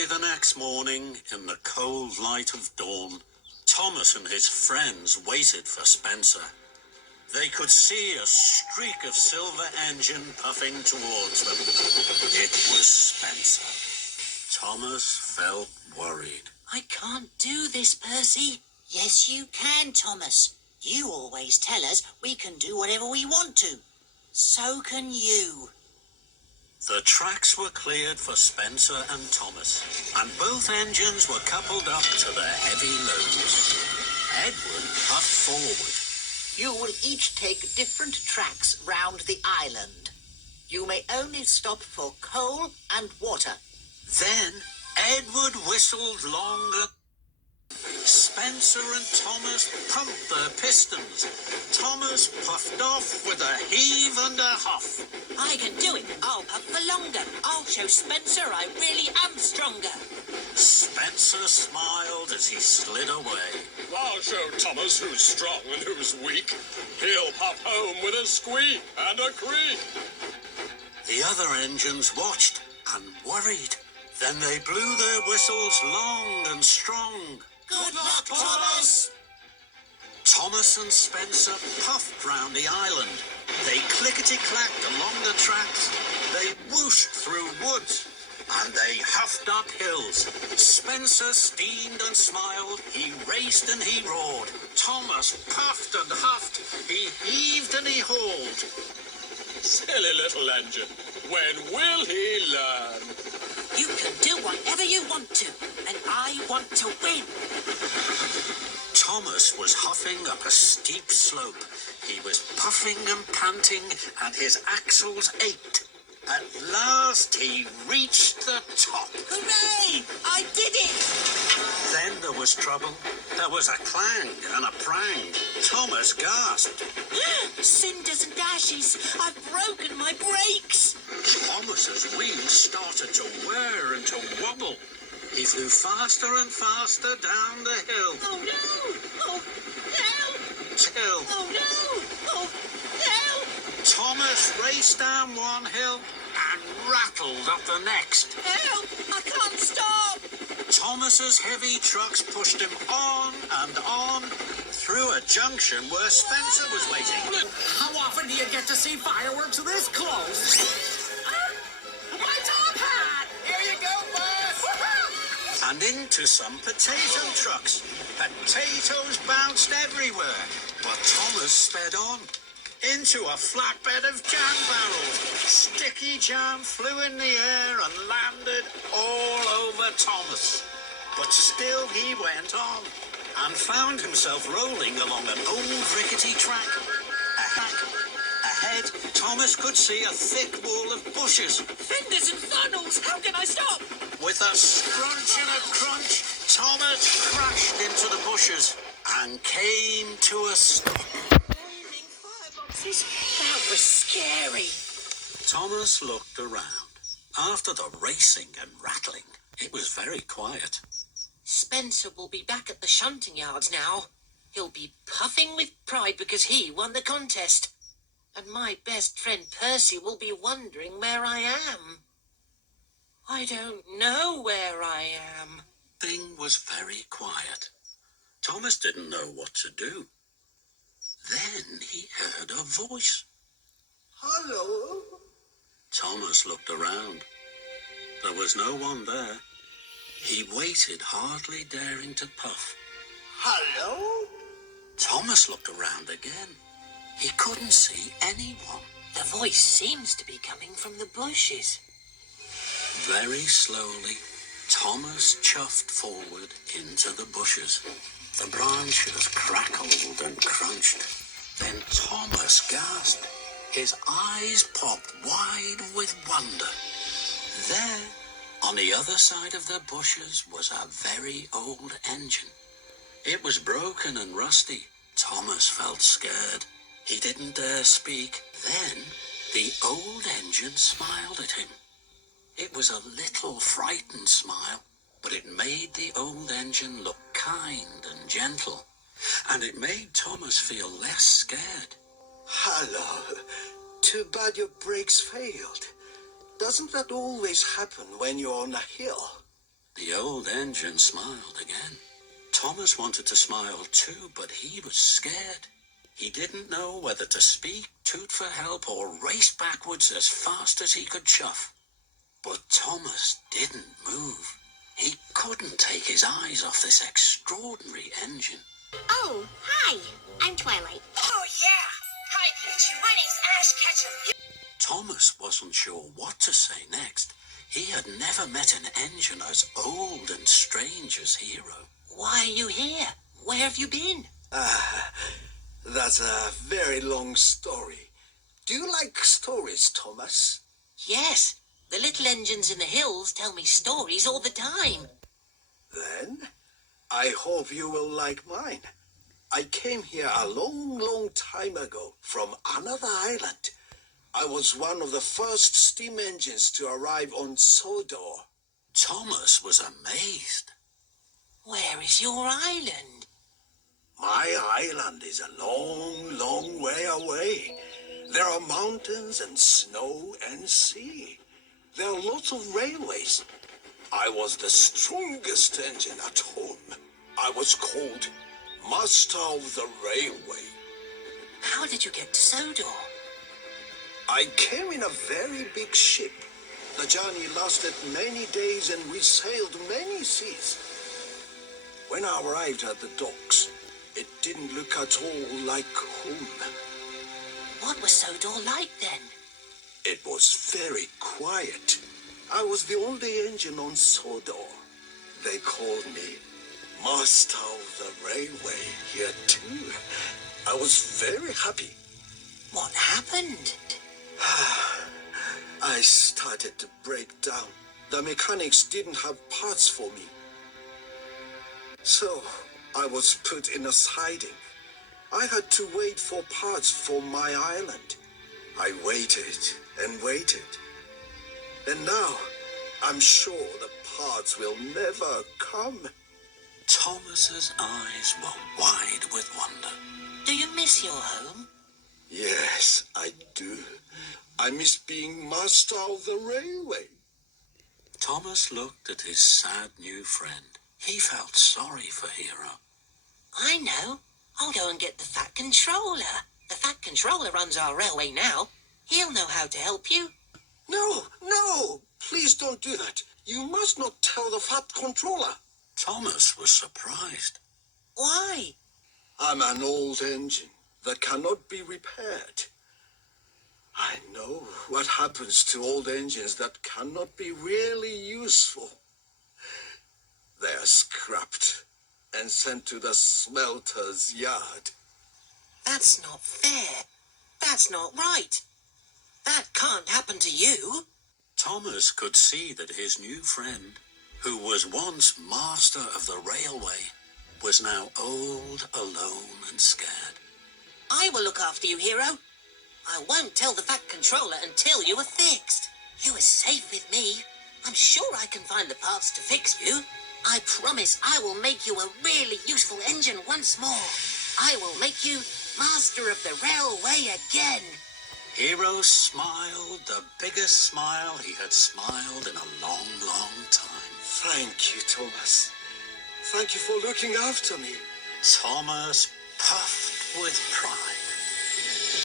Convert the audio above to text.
Early the next morning, in the cold light of dawn, Thomas and his friends waited for Spencer. They could see a streak of silver engine puffing towards them. It was Spencer. Thomas felt worried. I can't do this, Percy. Yes, you can, Thomas. You always tell us we can do whatever we want to. So can you. The tracks were cleared for Spencer and Thomas, and both engines were coupled up to their heavy loads. Edward puffed forward. You will each take different tracks round the island. You may only stop for coal and water. Then Edward whistled long and Spencer and Thomas pumped their pistons. Thomas puffed off with a heave and a huff. I can do it. I'll puff for longer. I'll show Spencer I really am stronger. Spencer smiled as he slid away. I'll show Thomas who's strong and who's weak. He'll puff home with a squeak and a creak. The other engines watched and worried. Then they blew their whistles long and strong. Good luck, Thomas! Thomas and Spencer puffed round the island. They clickety-clacked along the tracks. They whooshed through woods. And they huffed up hills. Spencer steamed and smiled. He raced and he roared. Thomas puffed and huffed. He heaved and he hauled. Silly little engine. When will he learn? You can do whatever you want to, and I want to win. Thomas was huffing up a steep slope. He was puffing and panting, and his axles ached. At last, he reached the top. Hooray! I did it! Then there was trouble. There was a clang and a prang. Thomas gasped. Cinders and ashes! I've broken my brakes! Thomas's wheels started to whir and to wobble. He flew faster and faster down the hill. Oh no! Oh, help! Till Oh no! Oh, help! Thomas raced down one hill and rattled up the next. Help! I can't stop! Thomas's heavy trucks pushed him on and on through a junction where Spencer was waiting. How often do you get to see fireworks this close? My top hat! Here you go, boss! And into some potato trucks. Potatoes bounced everywhere, but Thomas sped on. Into a flatbed of jam barrels. Sticky jam flew in the air and landed all over Thomas. But still he went on and found himself rolling along an old rickety track. Ahead, Thomas could see a thick wall of bushes. Fenders and funnels! How can I stop? With a scrunch and a crunch, Thomas crashed into the bushes and came to a stop. That was scary. Thomas looked around. After the racing and rattling, it was very quiet. Spencer will be back at the shunting yards now. He'll be puffing with pride because he won the contest. And my best friend Percy will be wondering where I am. I don't know where I am. Thing was very quiet. Thomas didn't know what to do. Then he heard a voice. Hello? Thomas looked around. There was no one there. He waited, hardly daring to puff. Hello? Thomas looked around again. He couldn't see anyone. The voice seems to be coming from the bushes. Very slowly, Thomas chuffed forward into the bushes. The branches crackled and crunched. Then Thomas gasped. His eyes popped wide with wonder. There, on the other side of the bushes, was a very old engine. It was broken and rusty. Thomas felt scared. He didn't dare speak. Then the old engine smiled at him. It was a little frightened smile, but it made the old engine look kind and gentle, and it made Thomas feel less scared. Hello. Too bad your brakes failed. Doesn't that always happen when you're on a hill? old engine smiled again. Thomas wanted to smile too, but he was scared. He didn't know whether to speak, toot for help, or race backwards as fast as he could chuff. But Thomas didn't move. He couldn't take his eyes off this extraordinary engine. Oh, hi. I'm Twilight. Oh, yeah. Hi, Peachy. My name's Ash Ketchum. Thomas wasn't sure what to say next. He had never met an engine as old and strange as Hero. Why are you here? Where have you been? That's a very long story. Do you like stories, Thomas? Yes, the little engines in the hills tell me stories all the time. Then, I hope you will like mine. I came here a long time ago from another island. I was one of the first steam engines to arrive on Sodor. Thomas was amazed. Where is your island? My island is a long way away. There are mountains and snow and sea. There are lots of railways. I was the strongest engine at home. I was called Master of the Railway. How did you get to Sodor? I came in a very big ship. The journey lasted many days and we sailed many seas. When I arrived at the docks, it didn't look at all like home. What was Sodor like then? It was very quiet. I was the only engine on Sodor. They called me Master of the Railway here too. I was very happy. What happened? I started to break down. The mechanics didn't have parts for me. So I was put in a siding. I had to wait for parts for my island. I waited and waited. And now I'm sure the parts will never come. Thomas's eyes were wide with wonder. Do you miss your home? Yes, I do. I miss being master of the railway. Thomas looked at his sad new friend. He felt sorry for Hero. I know. I'll go and get the Fat Controller. The Fat Controller runs our railway now. He'll know how to help you. No, please don't do that. You must not tell the Fat Controller. Thomas was surprised. Why? I'm an old engine that cannot be repaired. I know what happens to old engines that cannot be really useful. They are scrapped and sent to the smelter's yard. That's not fair. That's not right. That can't happen to you. Thomas could see that his new friend, who was once master of the railway, was now old, alone, and scared. I will look after you, Hero. I won't tell the Fat Controller until you are fixed. You are safe with me. I'm sure I can find the parts to fix you. I promise I will make you a really useful engine once more. I will make you master of the railway again. Hero smiled the biggest smile he had smiled in a long time. Thank you, Thomas. Thank you for looking after me. Thomas puffed with pride.